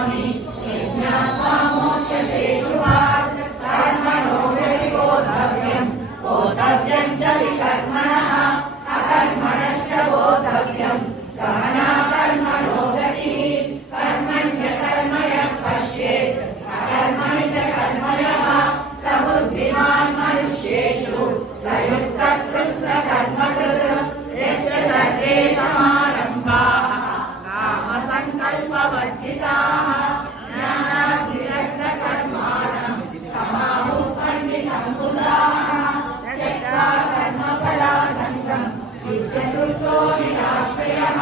वदामि यज्ञात्वा मोक्ष्यसे शुभात् कर्मणो बोद्धव्यम् बोद्धव्यम् च विकर्मणः अकर्मणश्च बोद्धव्यम् गहना कर्मणो गतिः कर्मण्यकर्म यः पश्येत् अकर्मणि च कर्म यः स बुद्धिमान् मनुष्येषु स युक्तः कृत्स्नकर्मकृत् यस्य सर्वे समारम्भाः कामसङ्कल्पवर्जिताः ज्ञानाग्निदग्धकर्माणम् तमाहुः पण्डितम् बुधाः त्यक्त्वा कर्मफलासङ्गम् विद्यकृतो निराश्रयः